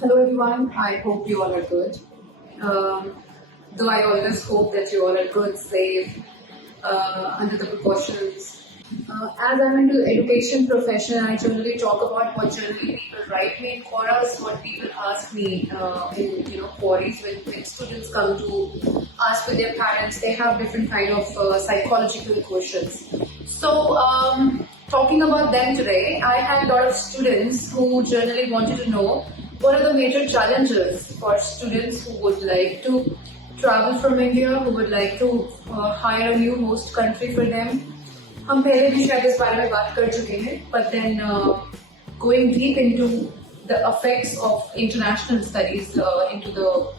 Hello everyone, I hope you all are good. Um, though I always hope that you all are good, safe, under the precautions. As I'm into education profession, I generally talk about what generally people write me in queries, what people ask me in queries when students come to ask with their parents. They have different kind of psychological questions. So talking about them today, I had a lot of students who generally wanted to know what are the major challenges for students who would like to travel from India, who would like to hire a new host country for them. हम पहले भी शायद इस बारे में बात कर चुके हैं, but then going deep into the effects of international studies into the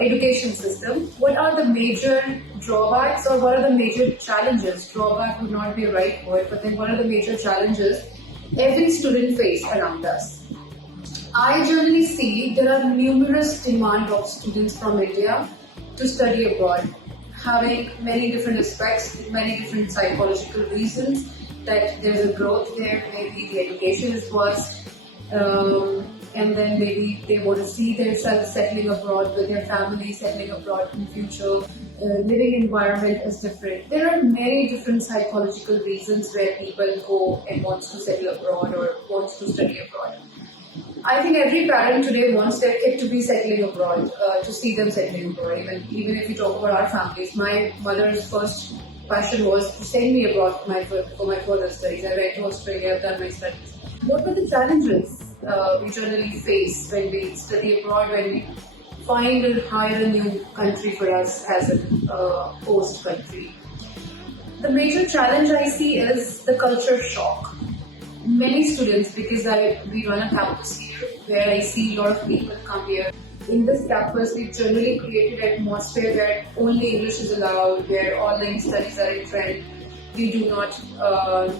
education system, what are the major drawbacks or what are the major challenges? Drawback would not be a right word, but then what are the major challenges every student face around us? I generally see there are numerous demand of students from India to study abroad, having many different aspects, many different psychological reasons that there's a growth there, maybe the education is worse, and then maybe they want to see themselves settling abroad with their family, settling abroad in future, living environment is different. There are many different psychological reasons where people go and wants to settle abroad or wants to study abroad. I think every parent today wants their kid to be settling abroad, to see them settling abroad. Even if you talk about our families, my mother's first passion was to send me abroad for my further studies. I went to Australia, I've done my studies. What were the challenges we generally face when we study abroad, when we find or hire a new country for us as a host country? The major challenge I see is the culture shock. Many students, because we run a campus here where I see a lot of people come here. In this campus, we've generally created an atmosphere where only English is allowed, where online studies are in trend. We do not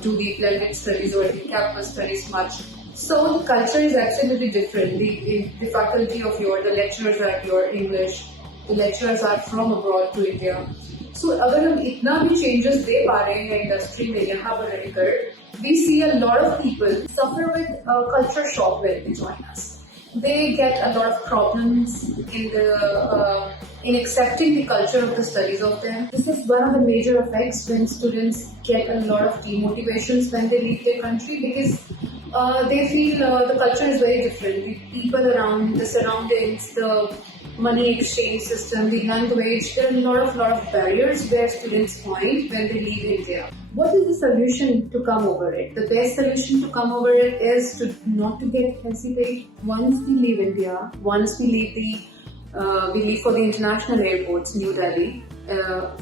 do the blended studies or the campus studies much. So the culture is absolutely different. The faculty of the lecturers are your English, the lecturers are from abroad to India. So अगर हम इतना भी changes दे पा रहे हैं industry में यहाँ पर रहकर, we see a lot of people suffer with culture shock when they join us. They get a lot of problems in accepting the culture of the studies of them. This is one of the major effects when students get a lot of demotivations when they leave their country, because they feel the culture is very different. The people around, the surroundings, the money exchange system, the language, there are a lot of barriers where students find when they leave India. What is the solution to come over it? The best solution to come over it is to not to get hesitate. Once we leave India, once we leave for the international airports, New Delhi,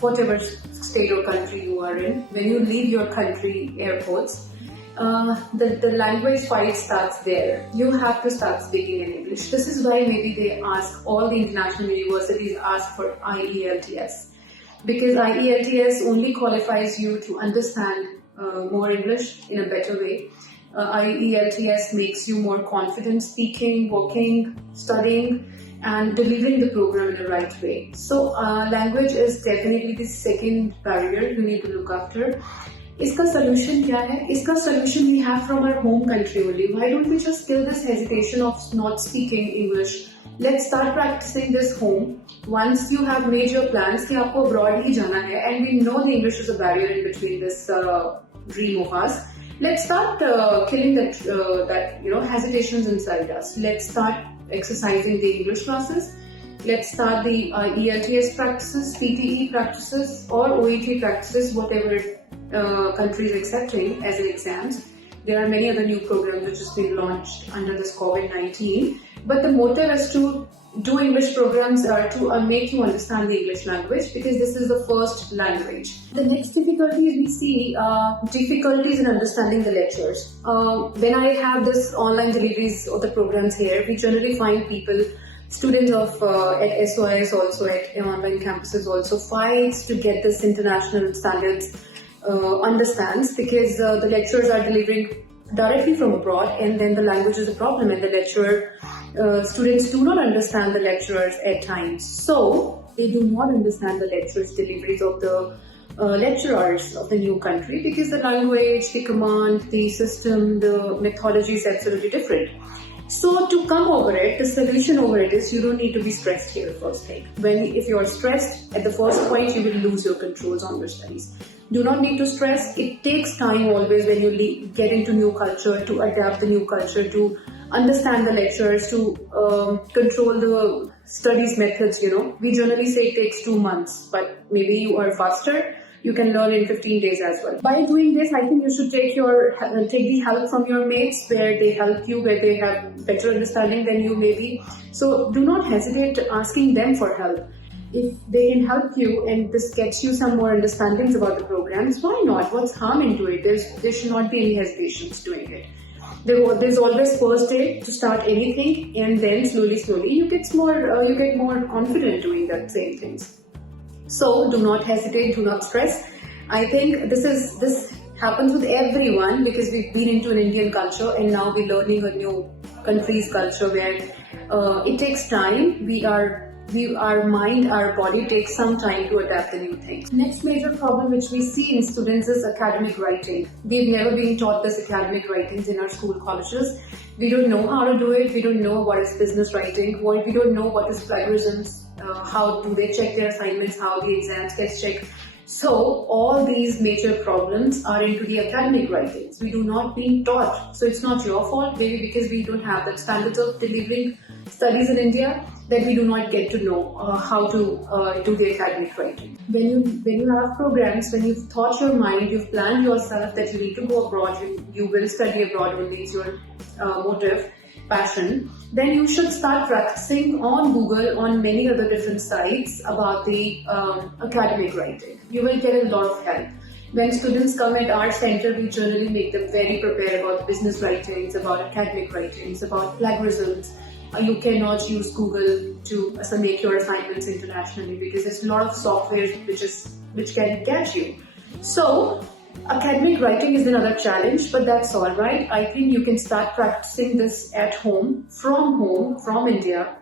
whatever state or country you are in, when you leave your country airports, the language fight starts there. You have to start speaking in English. This is why maybe they ask, all the international universities ask for IELTS. Because IELTS only qualifies you to understand more English in a better way. IELTS makes you more confident speaking, working, studying, and delivering the program in the right way. So language is definitely the second barrier you need to look after. इसका solution क्या है? इसका solution we have from our home country only. Why don't we just kill this hesitation of not speaking English? Let's start practicing this home. Once you have made your plans कि आपको abroad ही जाना है, and we know the English is a barrier in between this dream of us. Let's start killing that hesitations inside us. Let's start exercising the English classes. Let's start the ELTS practices, PTE practices, or OET practices, whatever country is accepting as an exams. There are many other new programs which has been launched under this COVID-19. But the motive is to do English programs to make you understand the English language, because this is the first language. The next difficulty is we see difficulties in understanding the lectures. When I have this online deliveries of the programs here, we generally find people, students of at SOIS also, at online campuses also, fights to get this international standards understands, because the lecturers are delivering directly from abroad, and then the language is a problem, and the lecturer students do not understand the lecturers at times. So they do not understand the lecturers' deliveries of the lecturers of the new country, because the language, the command, the system, the methodology is absolutely different. So to come over it, the solution over it is you don't need to be stressed here first thing. If you are stressed at the first point, you will lose your controls on your studies. Do not need to stress. It takes time always when you get into new culture, to adapt the new culture, to understand the lectures, to control the studies methods, We generally say it takes 2 months, but maybe you are faster. You can learn in 15 days as well. By doing this, I think you should take the help from your mates where they help you, where they have better understanding than you maybe. So do not hesitate asking them for help. If they can help you and this gets you some more understandings about the programs, why not? What's harm into it? There should not be any hesitations doing it. There's always first day to start anything, and then slowly you get more confident doing that same things. So do not hesitate, do not stress. I think this happens with everyone because we've been into an Indian culture and now we're learning a new country's culture where it takes time. Our mind, our body takes some time to adapt the new things. Next major problem which we see in students is academic writing. We've never been taught this academic writings in our school colleges. We don't know how to do it. We don't know what is business writing. We don't know what is plagiarisms. How do they check their assignments, how the exams get checked. So all these major problems are into the academic writings. We do not being taught. So it's not your fault, maybe because we don't have that standards of delivering studies in India, that we do not get to know how to do the academic writing. When you have programs, when you've thought your mind, you've planned yourself that you need to go abroad, you will study abroad only, it's your motive, passion, then you should start practicing on Google, on many other different sites about the academic writing. You will get a lot of help. When students come at our center, we generally make them very prepared about business writings, about academic writings, about plagiarisms. You cannot use Google to make your assignments internationally because there's a lot of software which can catch you. So academic writing is another challenge, but that's all right. I think you can start practicing this at home, from India,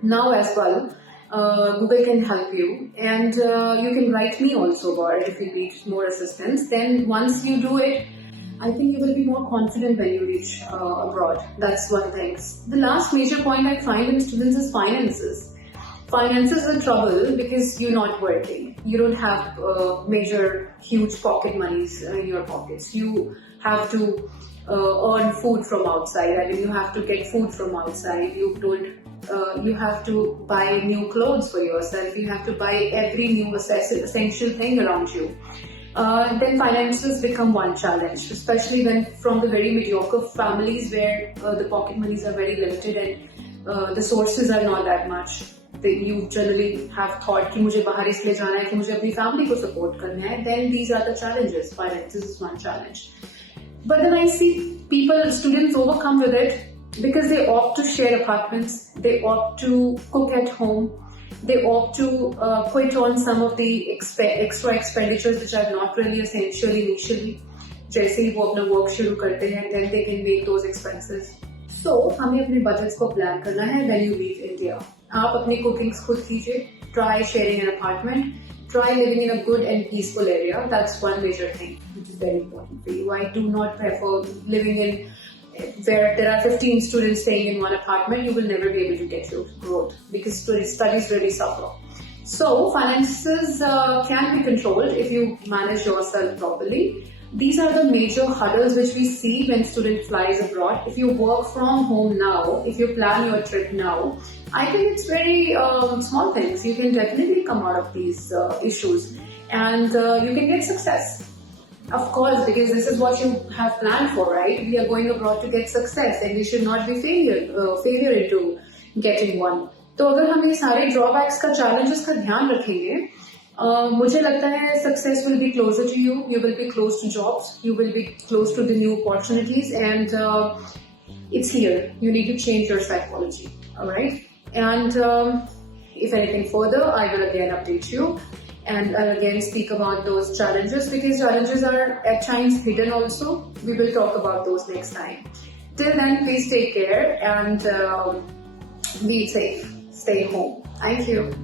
now as well. Google can help you, and you can write me also about it if you need more assistance. Then once you do it, I think you will be more confident when you reach abroad. That's one thing. The last major point I find in students is finances. Finances are trouble because you're not working. You don't have huge pocket monies in your pockets. You have to earn food from outside. I mean, you have to get food from outside. You have to buy new clothes for yourself. You have to buy every new essential thing around you. Then finances become one challenge, especially when from the very mediocre families where the pocket monies are very limited and the sources are not that much. You generally have thought कि मुझे बाहर इसलिए जाना है कि मुझे अपनी family को support करना है. Then these are the challenges. Finances is one challenge. But then I see students overcome with it because they opt to share apartments. They opt to cook at home. They opt to quit on some of the extra expenditures which are not really essential initially. जैसे ही वो अपना work शुरू करते हैं, then they can make those expenses. So हमें अपने budgets को plan करना है when you leave India. आप अपनी cookings खुद कीजिए. Try sharing an apartment. Try living in a good and peaceful area. That's one major thing which is very important for you. I do not prefer living in where there are 15 students staying in one apartment. You will never be able to get your growth because studies really suffer. So finances can be controlled if you manage yourself properly. These are the major hurdles which we see when student flies abroad. If you work from home now, if you plan your trip now, I think it's very small things. You can definitely come out of these issues and you can get success. Of course, because this is what you have planned for, right? We are going abroad to get success and we should not be failure into getting one. तो अगर हम ये सारे drawbacks का challenges का ध्यान रखेंगे, मुझे लगता है success will be closer to you. You will be close to jobs. You will be close to the new opportunities, and it's here. You need to change your psychology. All right. And if anything further, I will again update you. And I'll again speak about those challenges because challenges are at times hidden also. We will talk about those next time. Till then, please take care and be safe. Stay home. Thank you.